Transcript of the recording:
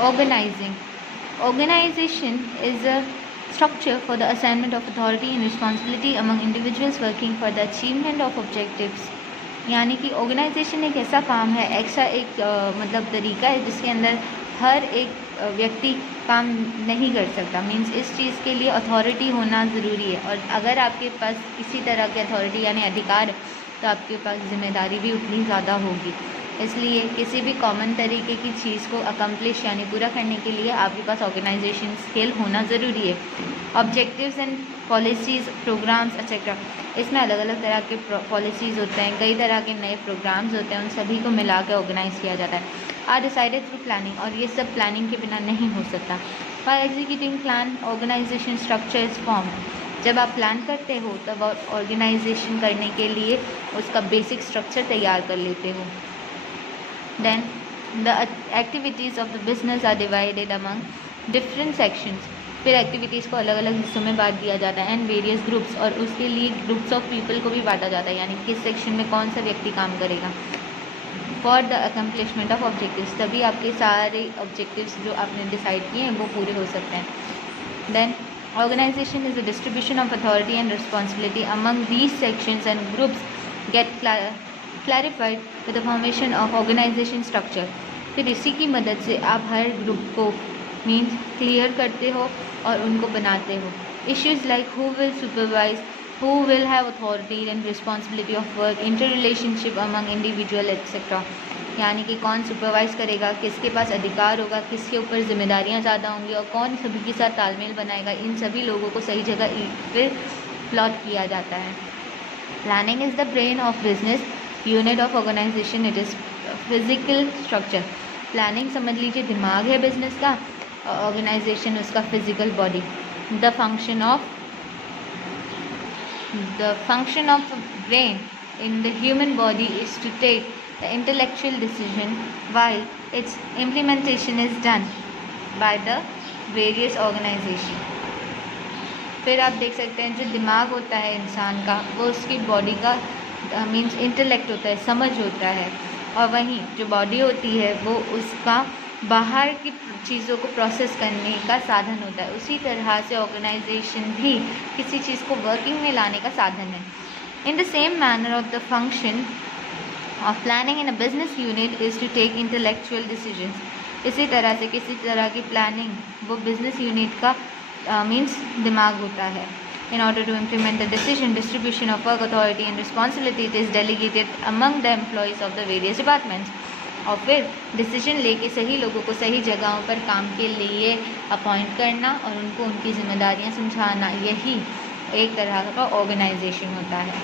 Organizing. Organization is a structure for the assignment of authority and responsibility among individuals working for the achievement of objectives. यानी कि organisation एक ऐसा काम है, ऐसा एक मतलब तरीका है जिसके अंदर हर एक व्यक्ति काम नहीं कर सकता। मीन्स इस चीज़ के लिए अथॉरिटी होना ज़रूरी है, और अगर आपके पास किसी तरह की अथॉरिटी यानी अधिकार है तो आपके पास जिम्मेदारी भी उतनी ज़्यादा होगी। इसलिए किसी भी कॉमन तरीके की चीज़ को अकम्प्लिश यानी पूरा करने के लिए आपके पास ऑर्गेनाइजेशन स्किल होना ज़रूरी है। Objectives and policies, programmes etcetera, इसमें अलग अलग तरह के पॉलिसीज़ होते हैं, कई तरह के नए प्रोग्राम्स होते हैं, उन सभी को मिला के ऑर्गेनाइज़ किया जाता है। आर डिसाइडेड थ्रू प्लानिंग, और ये सब प्लानिंग के बिना नहीं हो सकता। For executing plan organisation structure is form, जब आप प्लान करते हो तब ऑर्गेनाइजेशन करने के लिए उसका बेसिक स्ट्रक्चर तैयार कर लेते हो। Then the activities of the business are divided among different sections, फिर एक्टिविटीज़ को अलग अलग हिस्सों में बांट दिया जाता है। एंड वेरियस ग्रुप्स, और उसके लिए ग्रुप्स ऑफ पीपल को भी बांटा जाता है, यानी किस सेक्शन में कौन सा व्यक्ति काम करेगा। For the accomplishment of objectives, तभी आपके सारे ऑब्जेक्टिव्स जो आपने डिसाइड किए हैं वो पूरे हो सकते हैं। Then organisation is the distribution of authority and responsibility among these sections and groups get clarified with the formation of organisation structure. फिर इसी की मदद से आप हर ग्रुप को मीन्स क्लियर करते हो और उनको बनाते हो। Issues like who will supervise, who will have authority and responsibility of work, interrelationship among individual etc. यानी कि कौन सुपरवाइज करेगा, किसके पास अधिकार होगा, किसके ऊपर जिम्मेदारियां ज़्यादा होंगी और कौन सभी के साथ तालमेल बनाएगा, इन सभी लोगों को सही जगह फिर प्लॉट किया जाता है। Planning is the brain of business, unit of organisation it is physical structure. Planning समझ लीजिए दिमाग है बिजनेस का, ऑर्गेनाइजेशन उसका physical body. The function of the brain in the human body is to take the intellectual decision, while its implementation is done by the various organization. फिर आप देख सकते हैं जो दिमाग होता है इंसान का वो उसकी बॉडी का मीन्स इंटेलेक्ट होता है, समझ होता है, और वहीं जो बॉडी होती है वो उसका बाहर की चीज़ों को प्रोसेस करने का साधन होता है। उसी तरह से ऑर्गेनाइजेशन भी किसी चीज़ को वर्किंग में लाने का साधन है। In the same manner of the function of planning in a business unit is to take intellectual decisions. इसी तरह से किसी तरह की प्लानिंग वो बिजनेस यूनिट का मीन्स दिमाग होता है। In order to implement the decision, distribution of work, authority and responsibility, it is delegated among the employees of the various departments. और फिर डिसीजन लेके सही लोगों को सही जगहों पर काम के लिए अपॉइंट करना और उनको उनकी जिम्मेदारियां समझाना, यही एक तरह का ऑर्गेनाइजेशन होता है।